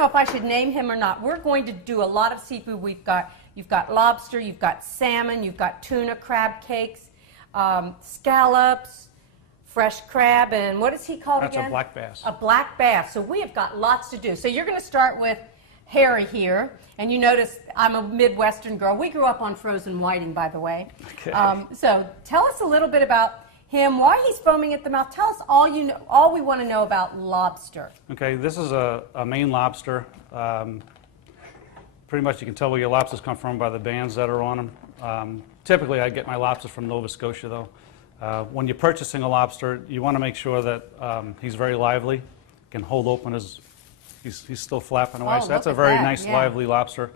know if I should name him or not. We're going to do a lot of seafood. You've got lobster, you've got salmon, you've got tuna, crab cakes, scallops, fresh crab, and what is he called again? That's a black bass. A black bass. So we have got lots to do. So you're going to start with Harry here, and you notice I'm a Midwestern girl. We grew up on frozen whiting, by the way. Okay. So tell us a little bit about him, why he's foaming at the mouth. Tell us all you know, all we want to know about lobster. Okay, this is a Maine lobster. Pretty much you can tell where your lobsters come from by the bands that are on them. Typically I get my lobsters from Nova Scotia though. When you're purchasing a lobster, you want to make sure that he's very lively, can hold open his, he's still flapping away. Oh, So that's a look at very that, nice yeah. lively lobster.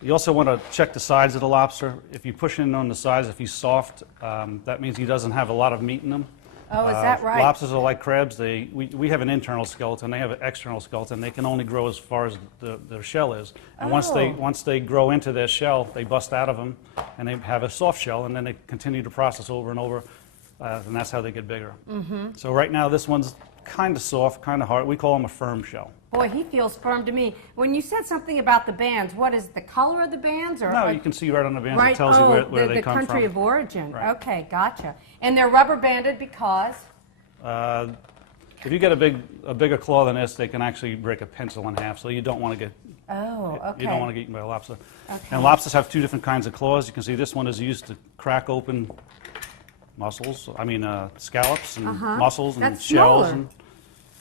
You also want to check the sides of the lobster. If you push in on the sides, if he's soft, that means he doesn't have a lot of meat in him. Oh, is that right? Lobsters are like crabs. We have an internal skeleton. They have an external skeleton. They can only grow as far as their shell is. And once they grow into their shell, they bust out of them, and they have a soft shell, and then they continue to process over and over, and that's how they get bigger. So right now, this one's kind of soft, kind of hard. We call him a firm shell. Boy, he feels firm to me. When you said something about the bands, what is the color of the bands? Or, No, you can see right on the bands. right, It tells you where they come from. the country of origin. Right. Okay, gotcha. And they're rubber banded because? If you get a bigger claw than this, they can actually break a pencil in half. So you don't want to get Okay. you don't want to get eaten by a lobster. Okay. And lobsters have two different kinds of claws. You can see this one is used to crack open mussels. I mean scallops and mussels and That's shells. smaller.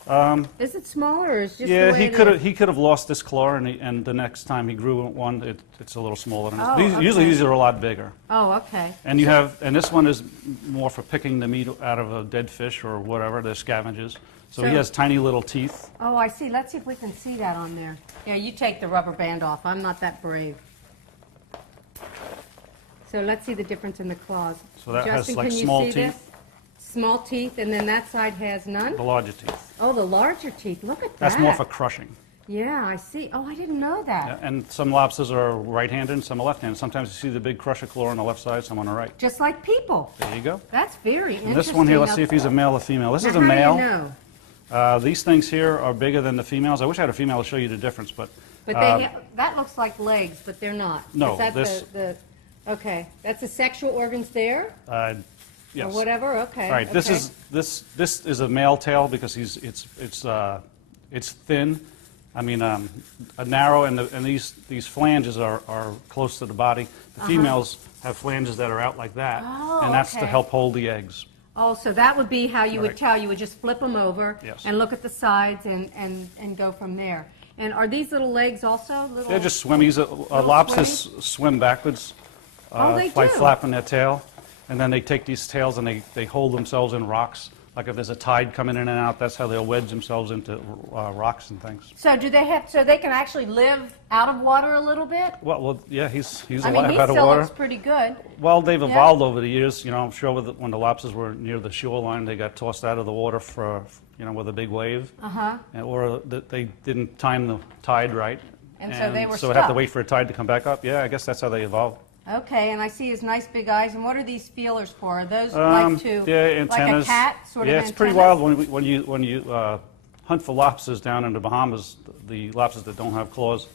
And, Is it smaller or is just yeah, the way he could have lost this claw, and the next time he grew one, it's a little smaller than this. Oh, okay. Usually these are a lot bigger. Oh, okay. And and this one is more for picking the meat out of a dead fish or whatever, they're scavengers. So he has tiny little teeth. Oh, I see. Let's see if we can see that on there. Yeah, you take the rubber band off. I'm not that brave. So let's see the difference in the claws. So that has Justin, like can you small see teeth. this? Small teeth, and then that side has none? The larger teeth. Oh, the larger teeth. Look at that. That's more for crushing. Yeah, I see. Oh, I didn't know that. Yeah, and some lobsters are right-handed and some are left-handed. Sometimes you see the big crusher claw on the left side, some on the right. Just like people. There you go. That's very interesting. And this one here, let's see if he's a male or female. This is a Now, male. How do you know? These things here are bigger than the females. I wish I had a female to show you the difference, but But that looks like legs, but they're not. No, Is that this- okay, that's the sexual organs there? yes. Or whatever, okay. All right, okay. this is a male tail because it's thin. I mean, narrow, and these flanges are close to the body. The females have flanges that are out like that, Oh, and that's okay. to help hold the eggs. Oh, so that would be how you would Right. tell. You would just flip them over Yes. and look at the sides and go from there. And are these little legs also? Little, They're just swimmies. Lobsters swim backwards they by do? flapping their tail, and then they take these tails and they hold themselves in rocks. Like if there's a tide coming in and out, that's how they'll wedge themselves into rocks and things. So do they have? So they can actually live out of water a little bit? Well, yeah, he's I alive mean, he out of still water. looks pretty good. Well, they've evolved over the years. You know, I'm sure when the lobsters were near the shoreline, they got tossed out of the water with a big wave, or they didn't time the tide right, And so they were so have to stuck. wait for a tide to come back up. Yeah, I guess that's how they evolved. Okay, and I see his nice big eyes. And what are these feelers for? Are those like to Yeah, antennas. like a cat sort of Yeah, it's pretty antennas? wild when you hunt for lobsters down in the Bahamas. The lobsters that don't have claws,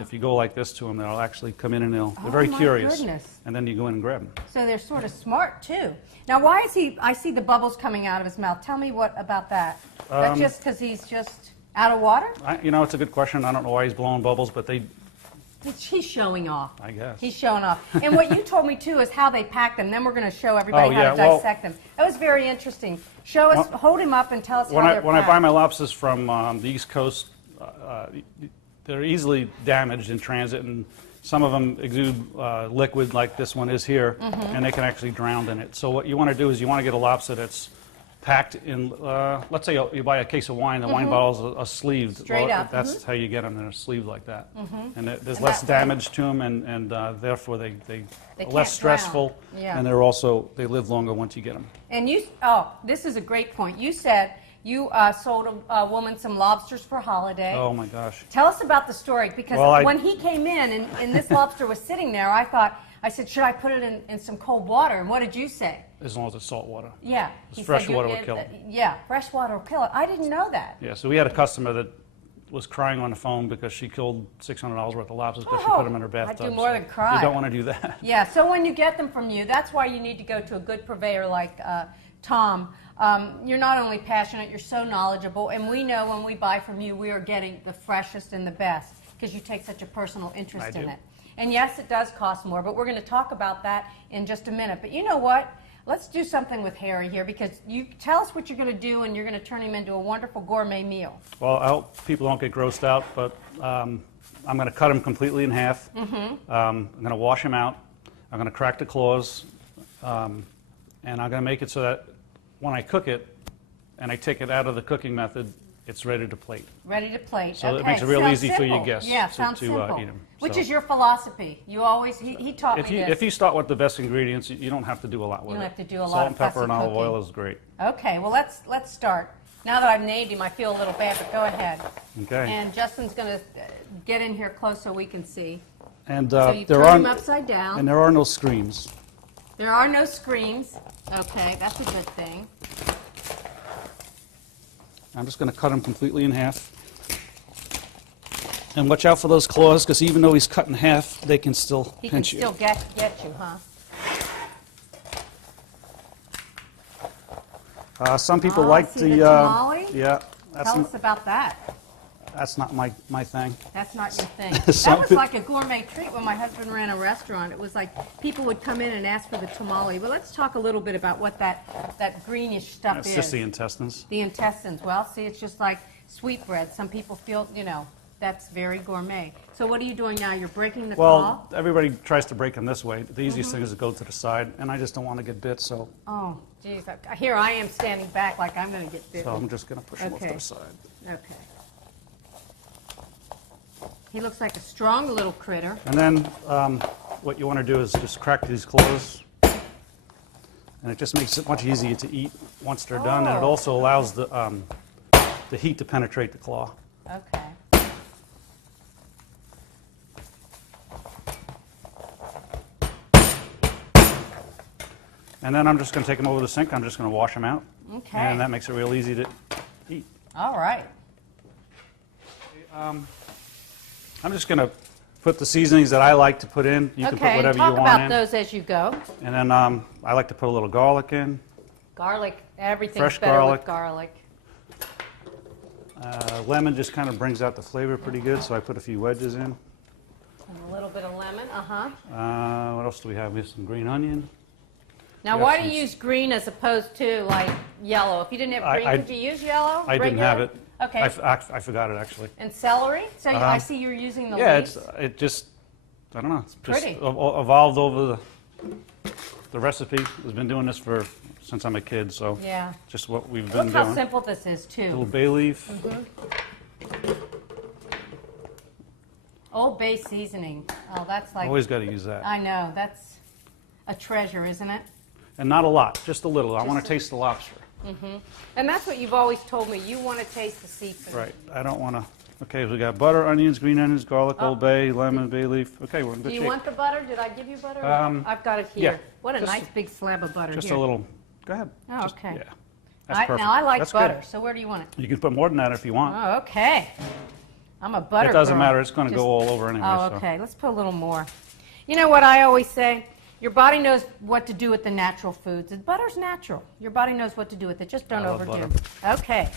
if you go like this to them, they'll actually come in and they're very my curious. goodness. And then you go in and grab them. So they're sort of smart too. Now, why is he? I see the bubbles coming out of his mouth. Tell me what about that? That's just because he's just out of water? It's a good question. I don't know why he's blowing bubbles, but He's showing off. I guess. He's showing off. And what you told me too is how they pack them. Then we're going to show everybody how to dissect them. That was very interesting. Show us, hold him up and tell us how they're When I packed. buy my lobsters from the East Coast, they're easily damaged in transit, and some of them exude liquid like this one is here, and they can actually drown in it. So what you want to do is you want to get a lobster that's packed in, let's say you buy a case of wine, the wine bottles are sleeved. Straight up. That's how you get them, they're sleeved like that. And there's And less that way- damage to them, and therefore they are can't less stressful, drown. Yeah. and they live longer once you get them. And this is a great point. You said you sold a woman some lobsters for holiday. Oh my gosh. Tell us about the story, because Well, when he came in and this lobster was sitting there, I said, should I put it in some cold water? And what did you say? As long as it's salt water. Yeah. Fresh water would kill it. Yeah, fresh water will kill it. I didn't know that. Yeah, so we had a customer that was crying on the phone because she killed $600 worth of lobsters because she Oh, put them in her bathtub. I do more than cry. You don't want to do that. Yeah, so when you get them from you, that's why you need to go to a good purveyor like Tom. You're not only passionate, you're so knowledgeable, and we know when we buy from you, we are getting the freshest and the best because you take such a personal interest in it. And yes, it does cost more, but we're going to talk about that in just a minute. But you know what? Let's do something with Harry here, because you tell us what you're going to do, and you're going to turn him into a wonderful gourmet meal. Well, I hope people don't get grossed out, but I'm going to cut him completely in half. I'm going to wash him out. I'm going to crack the claws, and I'm going to make it so that when I cook it and I take it out of the cooking method, it's ready to plate. Ready to plate. So okay. it makes it real Sounds easy simple. for your guests yeah, to eat them. Which So is your philosophy. You always, he taught me this. If you start with the best ingredients, you don't have to do a lot with it. You don't have to do a lot Salt of and pepper fussy and olive cooking. oil is great. Okay, well let's start. Now that I've named him, I feel a little bad, but go ahead. Okay. And Justin's going to get in here close so we can see. And So you there turn are him upside down. and there are no screams. There are no screams. Okay, that's a good thing. I'm just going to cut him completely in half. And watch out for those claws, because even though he's cut in half, they can still He can pinch you. still get you, huh? Some people Oh, like see the tamale? Yeah, Tell us about that. that's not my thing. That's not your thing. Some That was peo- like a gourmet treat when my husband ran a restaurant. It was like people would come in and ask for the tamale. But let's talk a little bit about what that greenish stuff It's is. just the intestines. The intestines. Well, see, it's just like sweetbread. Some people feel, that's very gourmet. So what are you doing now? You're breaking the claw? Well, everybody tries to break them this way. The easiest thing is to go to the side, and I just don't want to get bit, so Oh, geez. Here I am standing back like I'm going to get bitten. I'm just going to push them off to Okay. the side. Okay. He looks like a strong little critter. And then what you want to do is just crack these claws, and it just makes it much easier to eat once they're done, and it Oh. also allows the heat to penetrate the claw. Okay. And then I'm just going to take them over the sink. I'm just going to wash them out. Okay. And that makes it real easy to eat. All right. I'm just going to put the seasonings that I like to put in. You can put Okay, whatever talk you want about in. those as you go. And then I like to put a little garlic in. Garlic, everything's Fresh better garlic. with garlic. Lemon just kind of brings out the flavor pretty good, so I put a few wedges in. And a little bit of lemon, What else do we have? We have some green onion. Now, We have why do some you use green as opposed to like yellow? If you didn't have green, could you use yellow? I didn't have it. Okay. I forgot it, actually. And celery? So I see you're using the leaves. it just, I don't know. It's just pretty. evolved over the recipe. I've been doing this since I'm a kid, so Yeah. just what we've been Look how doing. simple this is, A little too. bay leaf. Old Bay seasoning. Oh, that's like, Always got to use that. I know, that's a treasure, isn't it? And not a lot, just a little. I want Just to taste the lobster. And that's what you've always told me. You want to taste the seafood. Right. I don't want to. Okay, so we got butter, onions, green onions, garlic, Old Bay, lemon, bay leaf. Okay, we're in good Do you shape. want the butter? Did I give you butter? I've got it yeah. here. What a Just- nice big slab of butter Just here. a little. Go ahead. Oh, Just- okay. Yeah. That's perfect. Now, I like That's butter, good. so where do you want it? You can put more than that if you want. Oh, okay. I'm a butter It doesn't girl. matter. It's going to Just- go all over anyway. Oh, so. okay. Let's put a little more. You know what I always say? Your body knows what to do with the natural foods. Butter's natural. Your body knows what to do with it. Just don't I love overdo. butter. Okay.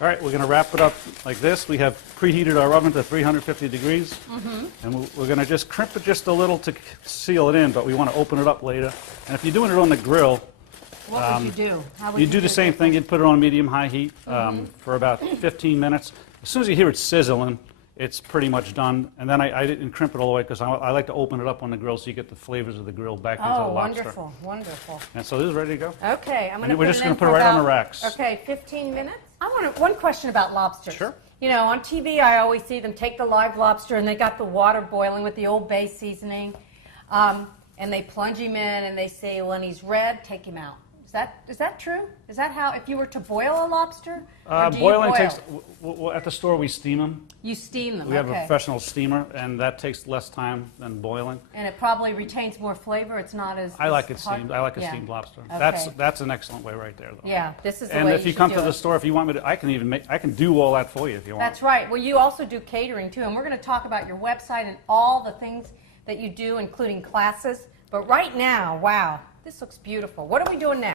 All right, we're going to wrap it up like this. We have preheated our oven to 350 degrees. And we're going to just crimp it just a little to seal it in, but we want to open it up later. And if you're doing it on the grill, What would you do? How would you do the same it? thing. You'd put it on medium-high heat for about 15 minutes. As soon as you hear it sizzling, it's pretty much done. And then I didn't crimp it all the way because I like to open it up on the grill so you get the flavors of the grill back into the Oh, lobster. wonderful, wonderful. And so this is ready to go. Okay, I'm going to And we're put just it gonna in put it for right on about- the racks. Okay, 15 minutes. I want one question about lobsters. Sure. You know, on TV, I always see them take the live lobster and they got the water boiling with the Old Bay seasoning, and they plunge him in and they say, when he's red, take him out. Is Is that true? Is that how, if you were to boil a lobster? Or do you Boiling boil? takes, at the store we steam them. You steam them, We have a okay. professional steamer, and that takes less time than boiling. And it probably retains more flavor. It's not as I like it hard- steamed. I like a yeah. steamed lobster. Okay. That's an excellent way right there, though. Yeah, this is the And way if you should come do to it. the store, if you want me to, I can do all that for you if you want. That's right. Well, you also do catering too, and we're going to talk about your website and all the things that you do, including classes. But right now, wow, this looks beautiful. What are we doing next?